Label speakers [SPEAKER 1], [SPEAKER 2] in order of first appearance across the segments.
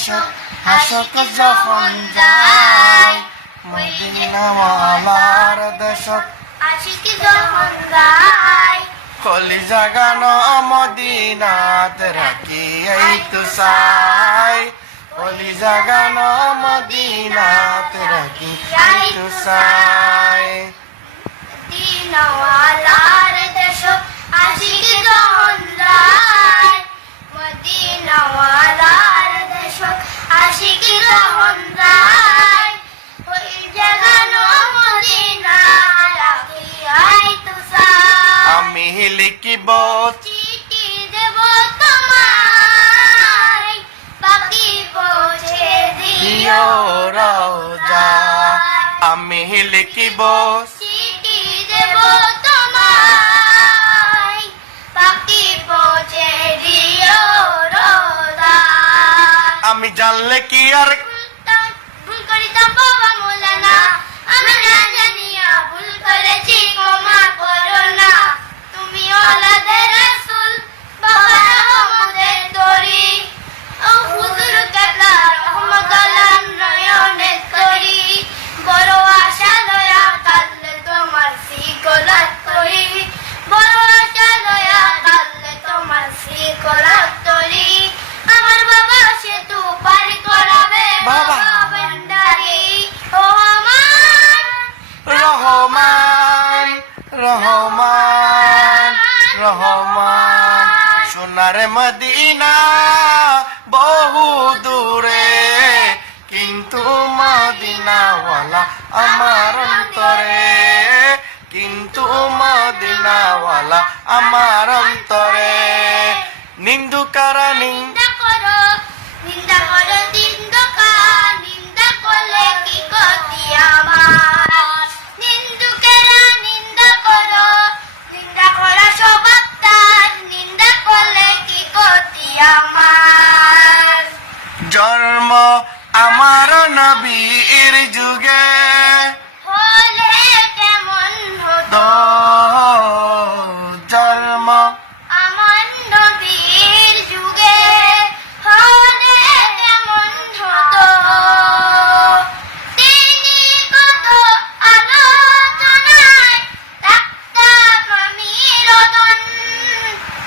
[SPEAKER 1] দেশক হাসক যখন যায় মদিনা মালার দেশক
[SPEAKER 2] আশিকি যখন গায়
[SPEAKER 1] কলি জাগানো মদিনাত রাখি এই তো সাই কলি জাগানো মদিনাত রাখি এই তো সাই আমি লিখিব
[SPEAKER 2] চিঠি দেব তোমার বাকি পৌঁছে দিও
[SPEAKER 1] দিও আমি লিখিব আমি জানলে কি আর
[SPEAKER 2] ভুল মোলানা। আমি না ভুল করেছি ক্ষমা
[SPEAKER 1] রহমান রহমান, সোনার মদিনা বহু দূরে, কিন্তু মদিনাওয়ালা আমার অন্তরে, কিন্তু মদিনাওয়ালা আমার অন্তরে। নিন্দুকারা নিন্দু
[SPEAKER 2] করো, নিন্দা করো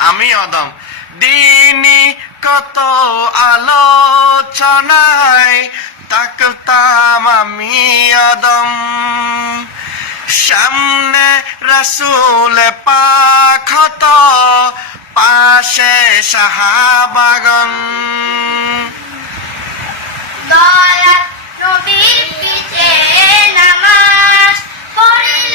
[SPEAKER 2] আমি
[SPEAKER 1] অদম দিনী কত আলোচনায় তাকতাম আমি অদম সামনে রসুল পাখত পাশে সাহাবাগন
[SPEAKER 2] দয়া নবীর পিছে নামাজ পড়লে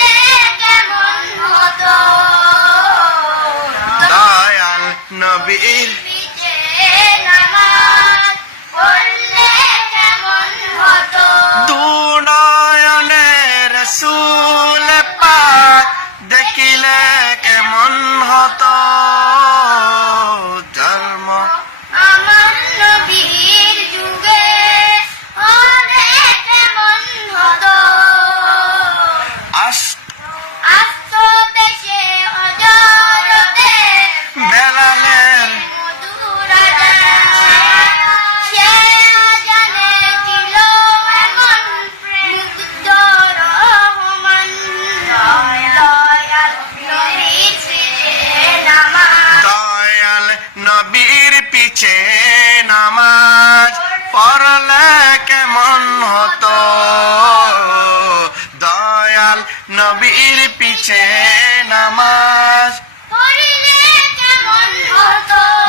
[SPEAKER 1] নবীর
[SPEAKER 2] পিছে নামাজ।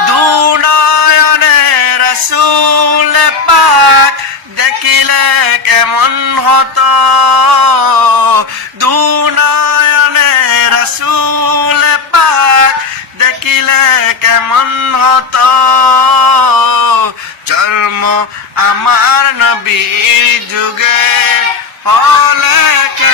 [SPEAKER 2] দুনায়নে রসুল পাক দেখিলে কেমন হতো?
[SPEAKER 1] দুনায়নে রসুল পাক দেখিলে কেমন হতো? জন্ম
[SPEAKER 2] আমার নবীর যুগে হলে